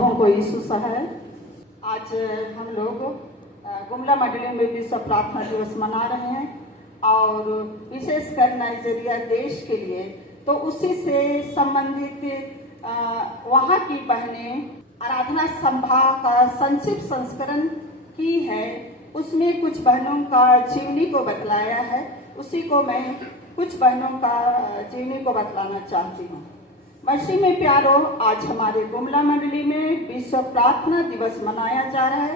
सबों को यीशु है। आज हम लोग गुमला मंडली में विश्व प्रार्थना दिवस मना रहे हैं और विशेषकर नाइजीरिया देश के लिए। तो उसी से संबंधित वहाँ की बहनें आराधना सभा का संक्षिप्त संस्करण की है। उसमें कुछ बहनों का जीवनी को बतलाया है, उसी को मैं कुछ बहनों का जीवनी को बतलाना चाहती हूँ। मसीह में प्यारो, आज हमारे गुमला मंडली में विश्व प्रार्थना दिवस मनाया जा रहा है।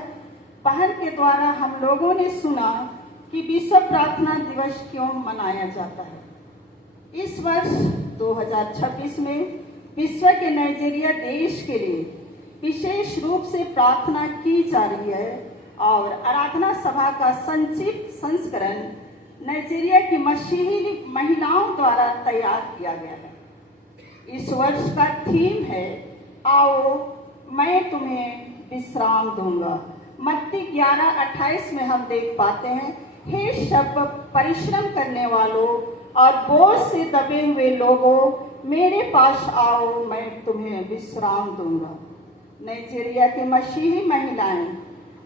बहन के द्वारा हम लोगों ने सुना कि विश्व प्रार्थना दिवस क्यों मनाया जाता है। इस वर्ष 2026 में विश्व के नाइजीरिया देश के लिए विशेष रूप से प्रार्थना की जा रही है और आराधना सभा का संक्षिप्त संस्करण नाइजीरिया की मसीही महिलाओं द्वारा तैयार किया गया है। इस वर्ष का थीम है, आओ मैं तुम्हें विश्राम दूंगा। मत्ती 11:28 में हम देख पाते हैं, हे सब परिश्रम करने वालों और बोझ से दबे हुए लोगों, मेरे पास आओ, मैं तुम्हें विश्राम दूंगा। नाइजीरिया की मसीही महिलाएं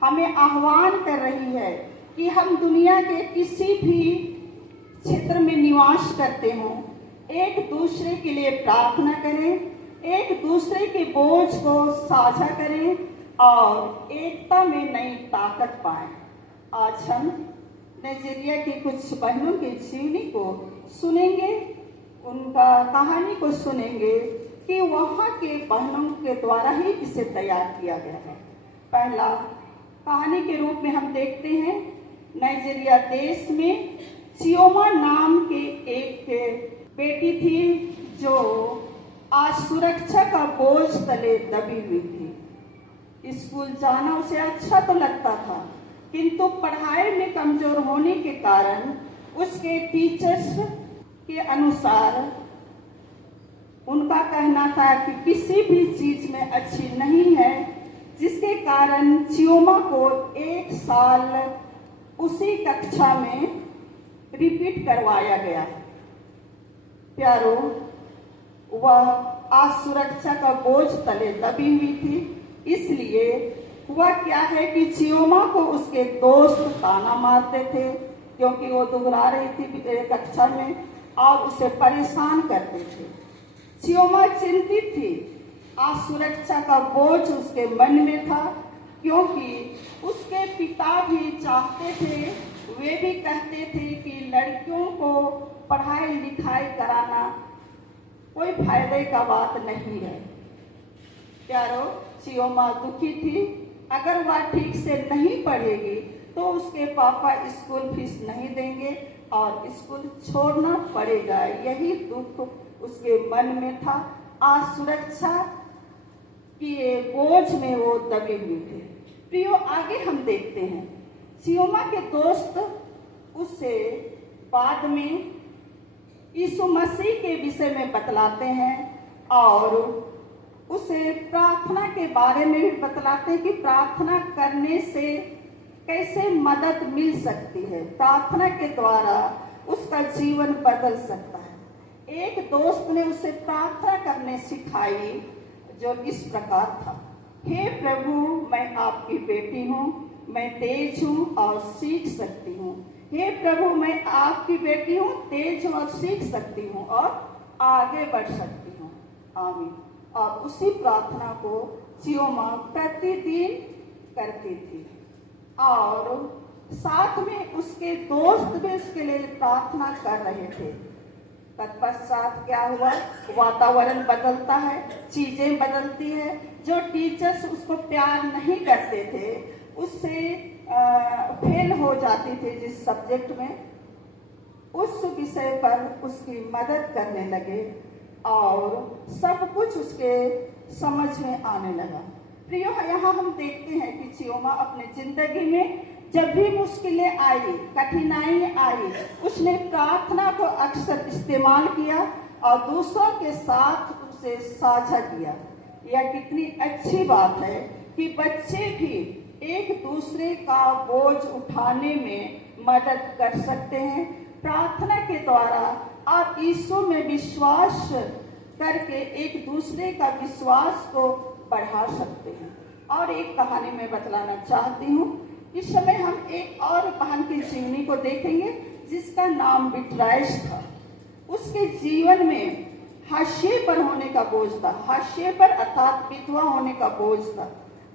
हमें आह्वान कर रही है कि हम दुनिया के किसी भी क्षेत्र में निवास करते हों, एक दूसरे के लिए प्रार्थना करें, एक दूसरे के बोझ को साझा करें और एकता में नई ताकत पाएं। आज हम नाइजीरिया की कुछ बहनों की जीवनी को सुनेंगे, उनका कहानी को सुनेंगे कि वहाँ के बहनों के द्वारा ही इसे तैयार किया गया है। पहला कहानी के रूप में हम देखते हैं, नाइजीरिया देश में चियोमा नाम के एक बेटी थी जो आज सुरक्षा का बोझ तले दबी हुई थी। स्कूल जाना उसे अच्छा तो लगता था, किंतु पढ़ाई में कमजोर होने के कारण उसके टीचर्स के अनुसार उनका कहना था कि किसी भी चीज में अच्छी नहीं है, जिसके कारण चियोमा को 1 साल उसी कक्षा में रिपीट करवाया गया। प्यारो, वह असुरक्षा का बोझ तले दबी हुई थी। इसलिए हुआ क्या है कि चियोमा को उसके दोस्त ताना मारते थे, क्योंकि वो दुबरा रही थी कक्षा में और उसे परेशान करते थे। चियोमा चिंतित थी, असुरक्षा का बोझ उसके मन में था, क्योंकि उसके पिता भी चाहते थे, वे भी कहते थे कि लड़कियों को पढ़ाई लिखाई कराना कोई फायदे का बात नहीं है। प्यारो, चियोमा दुखी थी। अगर वह ठीक से नहीं पढ़ेगी तो उसके पापा स्कूल फीस नहीं देंगे और स्कूल छोड़ना पड़ेगा। यही दुख उसके मन में था। असुरक्षा के बोझ में वो दबे हुए थे। प्रियो, आगे हम देखते हैं, चियोमा के दोस्त उससे बाद में यीशु मसीह के विषय में बतलाते हैं और उसे प्रार्थना के बारे में भी बतलाते हैं कि प्रार्थना करने से कैसे मदद मिल सकती है, प्रार्थना के द्वारा उसका जीवन बदल सकता है। एक दोस्त ने उसे प्रार्थना करने सिखाई जो इस प्रकार था, हे प्रभु, मैं आपकी बेटी हूँ, मैं तेज हूँ और सीख सकती हूँ। हे प्रभु, मैं आपकी बेटी हूँ, तेज हूँ और सीख सकती हूँ और आगे बढ़ सकती हूँ। आमीन। और उसी प्रार्थना को चियोमा प्रतिदिन करती थी और साथ में उसके दोस्त भी उसके लिए प्रार्थना कर रहे थे। तत्पश्चात क्या हुआ, वातावरण बदलता है, चीजें बदलती है। जो टीचर्स उसको प्यार नहीं करते थे, उससे फेल हो जाती थी जिस सब्जेक्ट में, उस विषय पर उसकी मदद करने लगे और सब कुछ उसके समझ में आने लगा। प्रियो, यहाँ हम देखते हैं कि चियोमा अपने जिंदगी में जब भी मुश्किलें आई, कठिनाई आई, उसने प्रार्थना को अक्सर इस्तेमाल किया और दूसरों के साथ उसे साझा किया। यह कितनी अच्छी बात है कि बच्चे भी एक दूसरे का बोझ उठाने में मदद कर सकते हैं प्रार्थना के द्वारा और यीशु में विश्वास करके एक दूसरे का विश्वास को बढ़ा सकते हैं। और एक कहानी मैं बतलाना चाहती हूँ। इस समय हम एक और बहन की जीवनी को देखेंगे जिसका नाम बिट्राइस था। उसके जीवन में हाशिए पर होने का बोझ था, हाशिए पर अर्थात विधवा होने का बोझ था।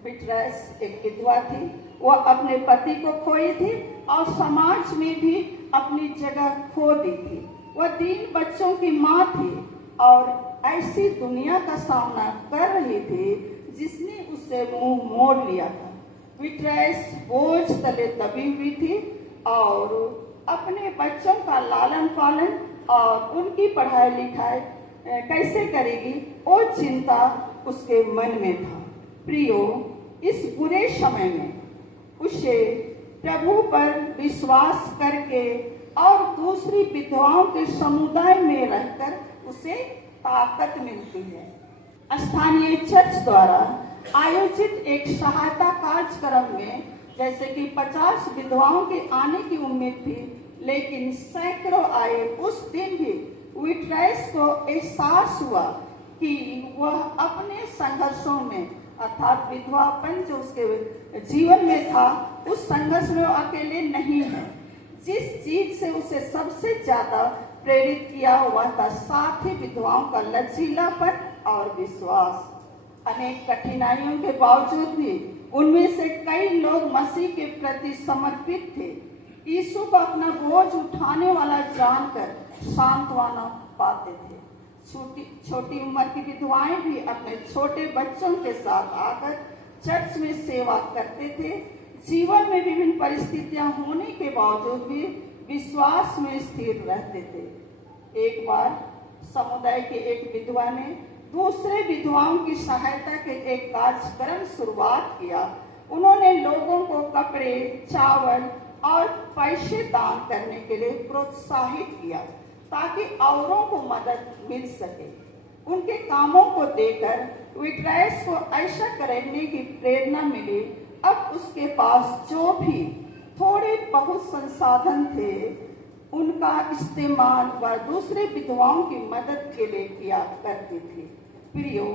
बिट्राइस एक विधवा थी, वह अपने पति को खोई थी और समाज में भी अपनी जगह खो दी थी। वह 3 बच्चों की माँ थी और ऐसी दुनिया का सामना कर रही थी जिसने उससे मुंह मोड़ लिया था। बिट्राइस बोझ तले दबी हुई थी और अपने बच्चों का लालन पालन और उनकी पढ़ाई लिखाई कैसे करेगी वो चिंता उसके मन में था। प्रियो, इस बुरे समय में उसे प्रभु पर विश्वास करके और दूसरी विधवाओं के समुदाय में रहकर उसे ताकत मिलती है। स्थानीय चर्च द्वारा आयोजित एक सहायता कार्यक्रम में जैसे कि 50 विधवाओं के आने की उम्मीद थी, लेकिन सैकड़ों आए। उस दिन भी बिट्राइस को एहसास हुआ कि वह अपने संघर्षों में अर्थात विधवापन जो उसके जीवन में था, उस संघर्ष में वो अकेले नहीं है। जिस चीज से उसे सबसे ज्यादा प्रेरित किया हुआ था साथी विधवाओं का लचीलापन और विश्वास। अनेक कठिनाइयों के बावजूद भी उनमें से कई लोग मसीह के प्रति समर्पित थे। यीशु को अपना बोझ उठाने वाला जानकर सांत्वना पाते थे। छोटी उम्र की विधवाएं भी अपने छोटे बच्चों के साथ आकर चर्च में सेवा करते थे। जीवन में विभिन्न परिस्थितियां होने के बावजूद भी विश्वास में स्थिर रहते थे। एक बार समुदाय के एक विधवा ने दूसरे विधवाओं की सहायता के एक कार्यक्रम शुरुआत किया। उन्होंने लोगों को कपड़े, चावल और पैसे दान करने के लिए प्रोत्साहित किया ताकि औरों को मदद मिल सके। उनके कामों को देखकर बिट्राइस को ऐसा करने की प्रेरणा मिली। अब उसके पास जो भी थोड़े बहुत संसाधन थे उनका इस्तेमाल वह दूसरे विधवाओं की मदद के लिए किया करती थी। प्रियो,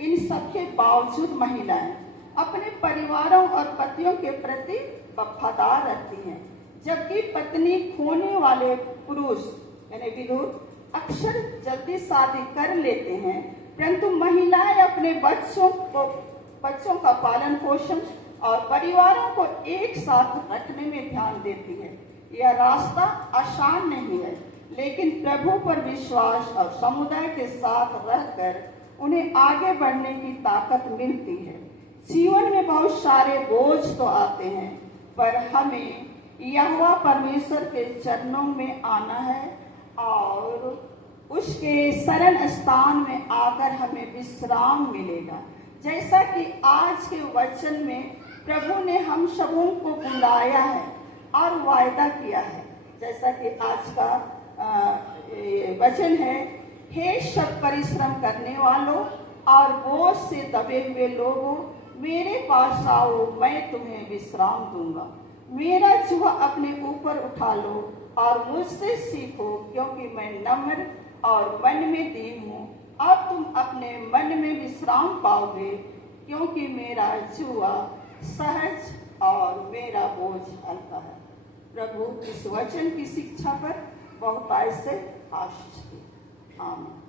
इन सब के बावजूद महिलाएं अपने परिवारों और पतियों के प्रति वफादार रहती हैं, जबकि पत्नी खोने वाले पुरुष यानी विधुर अक्सर जल्दी शादी कर लेते हैं, परंतु महिलाएं अपने बच्चों का पालन पोषण और परिवारों को एक साथ रखने में ध्यान देती है। यह रास्ता आसान नहीं है, लेकिन प्रभु पर विश्वास और समुदाय के साथ रहकर उन्हें आगे बढ़ने की ताकत मिलती है। जीवन में बहुत सारे बोझ तो आते हैं, पर हमें यहोवा परमेश्वर के चरणों में आना है और उसके शरण स्थान में आकर हमें विश्राम मिलेगा। जैसा कि आज के वचन में प्रभु ने हम सबों को बुलाया है और वायदा किया है, जैसा कि आज का वचन है, हे सब परिश्रम करने वालों और बोझ से दबे हुए लोगों, मेरे पास आओ, मैं तुम्हें विश्राम दूंगा। मेरा जुआ अपने ऊपर उठा लो और मुझसे सीखो, क्योंकि मैं नम्र और मन में दीन हूँ, और तुम अपने मन में विश्राम पाओगे, क्योंकि मेरा जुआ सहज और मेरा बोझ हल्का है। प्रभु इस वचन की शिक्षा पर बहुत ऐसे आशीष दे। आमीन।